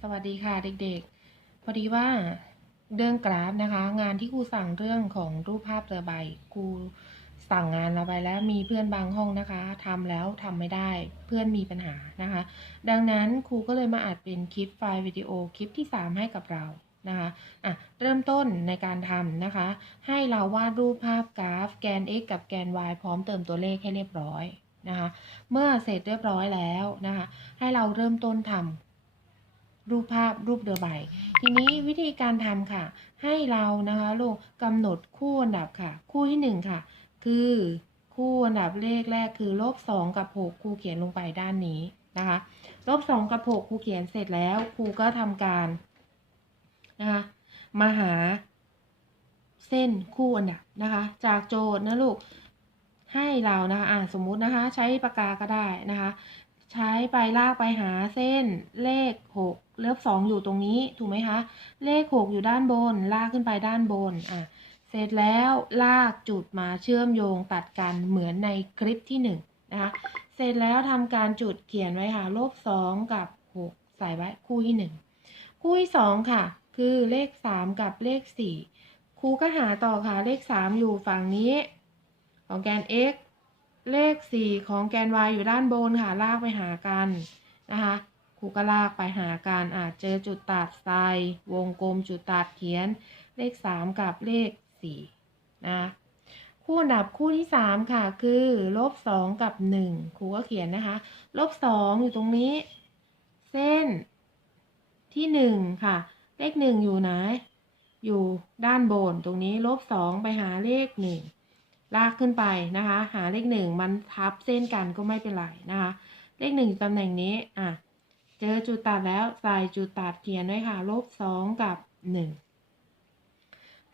สวัสดีค่ะเด็กๆ พอดีว่าเรื่องกราฟนะคะ งานที่ครูสั่งเรื่องของรูปภาพเรือใบครูสั่งงานเราไปแล้วมีเพื่อนบางห้องนะคะทำแล้วทำไม่ได้เพื่อนมีปัญหานะคะ ดังนั้นครูก็เลยมาอัดเป็นคลิปไฟล์วิดีโอคลิปที่ 3 ให้กับเรานะคะอะเริ่มต้นในการทำนะคะ ให้เราวาดรูปภาพกราฟแกน x กับแกน y พร้อมเติมตัวเลขให้เรียบร้อยนะคะ เมื่อเสร็จเรียบร้อยแล้วนะคะ ให้เราเริ่มต้นทำ รูปภาพรูปเรือใบ ทีนี้วิธีการทำค่ะ ให้เรานะคะลูกกำหนดคู่อันดับค่ะ คู่ที่หนึ่งค่ะ คือคู่อันดับเลขแรกคือลบสองกับหกครูเขียนลงไปด้านนี้นะคะลบสองกับหกครูเขียนเสร็จแล้วครูก็ทำการนะคะมาหาเส้นคู่อันดับนะคะ จากโจทย์นะลูกให้เรานะคะอ่าสมมุตินะคะ ใช้ปากกาก็ได้นะคะ ใช้ไปลากไปหาเส้นเลขหกเลขสองอยู่ตรงนี้ถูกไหมคะ เลขหกอยู่ด้านบน ลากขึ้นไปด้านบนอะเสร็จแล้วลากจุดมาเชื่อมโยงตัดกันเหมือนในคลิปที่หนึ่งนะคะเสร็จแล้วทำการจุดเขียนไว้ค่ะลบสองกับหกใส่ไว้คู่ที่หนึ่งคู่ที่สองค่ะ คือเลขสามกับเลขสี่ครูก็หาต่อค่ะเลขสามอยู่ฝั่งนี้ ของแกน x เลข 4 ของแกน y อยู่ด้านบนค่ะ ลากไปหากันนะคะครูก็ลากไปหากันอาจเจอจุดตัดใส่วงกลมจุดตัดเขียนเลข 3 กับเลข4นะคู่อันดับคู่ที่ 3 ค่ะ คือลบ2กับ 1 ครูก็เขียนนะคะลบ2อยู่ตรงนี้ เส้นที่ 1 ค่ะ เลข 1 อยู่ไหนอยู่ด้านบนตรงนี้ลบ2ไปหาเลข 1 ลากขึ้นไปนะคะ หาเลขหนึ่งมันทับเส้นกันก็ไม่เป็นไรนะคะ เลขหนึ่งตำแหน่งนี้อะเจอจุดตัดแล้วใส่จุดตัดเขียนไว้ค่ะลบสองกับหนึ่ง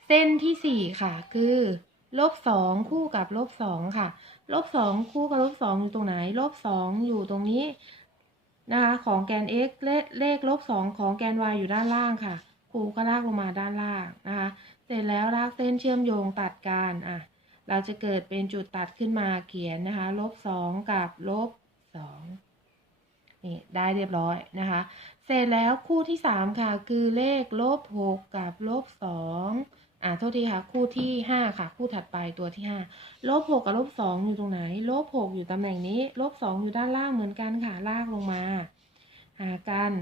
เส้นที่สี่ค่ะคือลบสองคู่กับลบสองค่ะลบสองคู่กับลบสองอยู่ตรงไหนลบสองอยู่ตรงนี้นะคะของแกน x เลขเลขลบสองของแกน y อยู่ด้านล่างค่ะครูก็ลากลงมาด้านล่างนะคะ เสร็จแล้วลากเส้นเชื่อมโยงตัดกันอะ เราจะเกิดเป็นจุดตัดขึ้นมาเขียนนะคะลบสองกับลบสองนี่ได้เรียบร้อยนะคะ เสร็จแล้วคู่ที่สามค่ะ คือเลขลบหกกับลบสองอ่าโทษทีค่ะ คู่ที่ห้าค่ะ คู่ถัดไปตัวที่ห้าลบหกกับลบสองอยู่ตรงไหนลบหกอยู่ตำแหน่งนี้ลบสองอยู่ด้านล่างเหมือนกันค่ะลากลงมาหากัน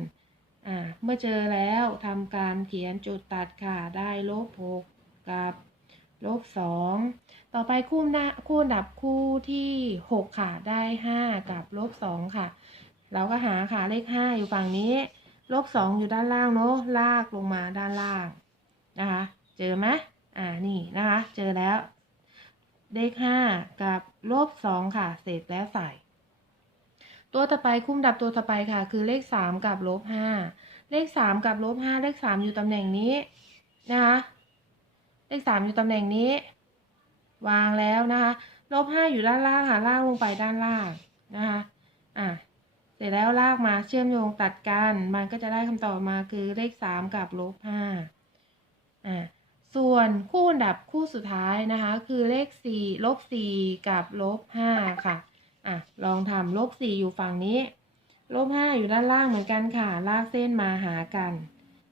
อ่าเมื่อเจอแล้วทำการเขียนจุดตัดค่ะได้ลบหกกับ ลบสองต่อไปคู่หน้าคู่อันดับคู่ที่หกค่ะได้ห้ากับลบสองค่ะ เราก็หาค่ะเลขห้าอยู่ฝั่งนี้ลบสองอยู่ด้านล่างเนาะลากลงมาด้านล่างนะคะ เจอไหมอ่านี่นะคะ เจอแล้ว เลขห้ากับลบสองค่ะ เสร็จแล้วใส่ตัวต่อไปคู่อันดับตัวต่อไปค่ะ คือเลขสามกับลบห้าเลขสามกับลบห้าเลขสามอยู่ตำแหน่งนี้นะคะ เลขสามอยู่ตำแหน่งนี้ วางแล้วนะคะลบห้าอยู่ด้านล่างค่ะลากลงไปด้านล่างนะคะอะเสร็จแล้วลากมาเชื่อมโยงตัดกัน มันก็จะได้คำตอบมาคือเลขสามกับลบห้าอะส่วนคู่อันดับคู่สุดท้ายนะคะ คือเลขสี่ลบสี่กับลบห้าค่ะอะลองทำลบสี่อยู่ฝั่งนี้ลบห้าอยู่ด้านล่างเหมือนกันค่ะ ลากเส้นมาหากัน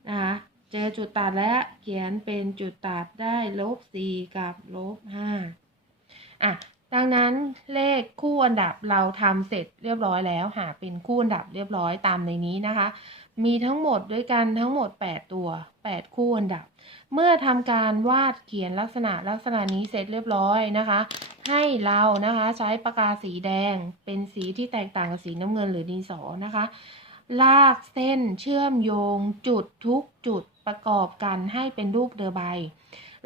นะคะ เจอจุดตัดและเขียนเป็นจุดตัดได้ลบสี่กับลบห้าอะดังนั้นเลขคู่อันดับเราทำเสร็จเรียบร้อยแล้ว หาเป็นคู่อันดับเรียบร้อยตามในนี้นะคะ มีทั้งหมดด้วยกันทั้งหมด 8 ตัว 8 คู่อันดับ เมื่อทำการวาดเขียนลักษณะลักษณะนี้เสร็จเรียบร้อยนะคะ ให้เรานะคะใช้ปากกาสีแดงเป็นสีที่แตกต่างกับสีน้ำเงินหรือดินสอนะคะ ลากเส้นเชื่อมโยงจุดทุกจุดประกอบกันให้เป็นรูปเรือใบ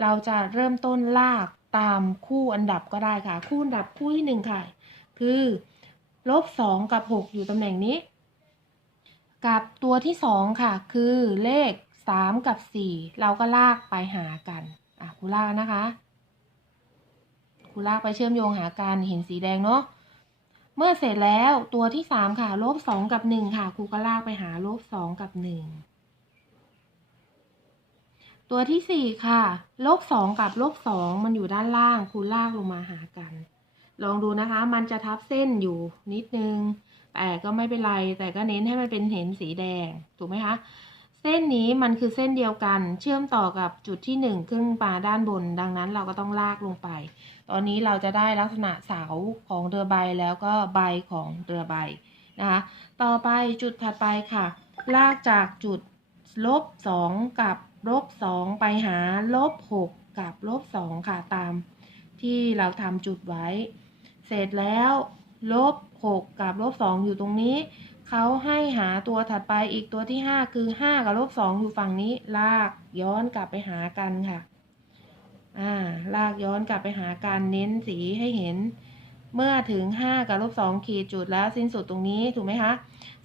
เราจะเริ่มต้นลากตามคู่อันดับก็ได้ค่ะ คู่อันดับคู่ที่หนึ่งค่ะ คือลบสองกับหกอยู่ตำแหน่งนี้ กับตัวที่สองค่ะ คือเลขสามกับสี่เราก็ลากไปหากันอะครูลากนะคะครูลากไปเชื่อมโยงหากันเห็นสีแดงเนาะ เมื่อเสร็จแล้วตัวที่สามค่ะ ลบสองกับหนึ่งค่ะ ครูก็ลากไปหาลบสองกับหนึ่งตัวที่สี่ค่ะ ลบสองกับลบสองมันอยู่ด้านล่าง ครูลากลงมาหากัน ลองดูนะคะ มันจะทับเส้นอยู่นิดนึง แต่ก็ไม่เป็นไร แต่ก็เน้นให้มันเป็นเห็นสีแดง ถูกไหมคะ เส้นนี้มันคือเส้นเดียวกัน เชื่อมต่อกับจุดที่หนึ่งครึ่งปลาด้านบน ดังนั้นเราก็ต้องลากลงไป ตอนนี้เราจะได้ลักษณะเสาของเรือใบแล้วก็ใบของเรือใบนะคะ ต่อไปจุดถัดไปค่ะ ลากจากจุดลบสองกับลบสองไปหาลบหกกับลบสองค่ะตามที่เราทำจุดไว้ เสร็จแล้วลบหกกับลบสองอยู่ตรงนี้ เขาให้หาตัวถัดไปอีกตัวที่ห้าคือห้ากับลบสองอยู่ฝั่งนี้ ลากย้อนกลับไปหากันค่ะ อ่า ลากย้อนกลับไปหากันเน้นสีให้เห็น เมื่อถึงห้ากับลบสองขีดจุดแล้วสิ้นสุดตรงนี้ถูกไหมคะ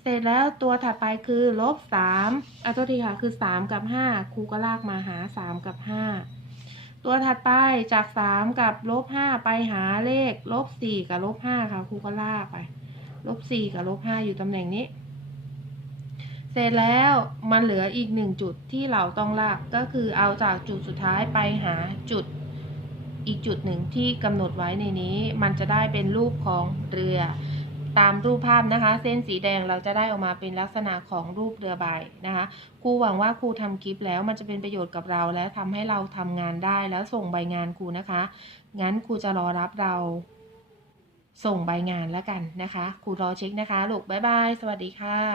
เสร็จแล้วตัวถัดไปคือลบสามอะตัวทีค่ะคือสามกับห้าครูก็ลากมาหาสามกับห้าตัวถัดไปจากสามกับลบห้าไปหาเลขลบสี่กับลบห้าค่ะครูก็ลากไป ลบสี่กับลบห้าอยู่ตำแหน่งนี้ เสร็จแล้วมันเหลืออีกหนึ่งจุดที่เราต้องลากก็คือเอาจากจุดสุดท้ายไปหาจุดอีกจุดหนึ่งที่กำหนดไว้ในนี้ มันจะได้เป็นรูปของเรือตามรูปภาพนะคะ เส้นสีแดงเราจะได้ออกมาเป็นลักษณะของรูปเรือใบนะคะครูหวังว่าครูทำคลิปแล้วมันจะเป็นประโยชน์กับเราและทำให้เราทำงานได้แล้วส่งใบงานครูนะคะ งั้นครูจะรอรับเรา ส่งใบงานแล้วกันนะคะครูรอเช็คนะคะลูกบ๊ายบาย สวัสดีค่ะ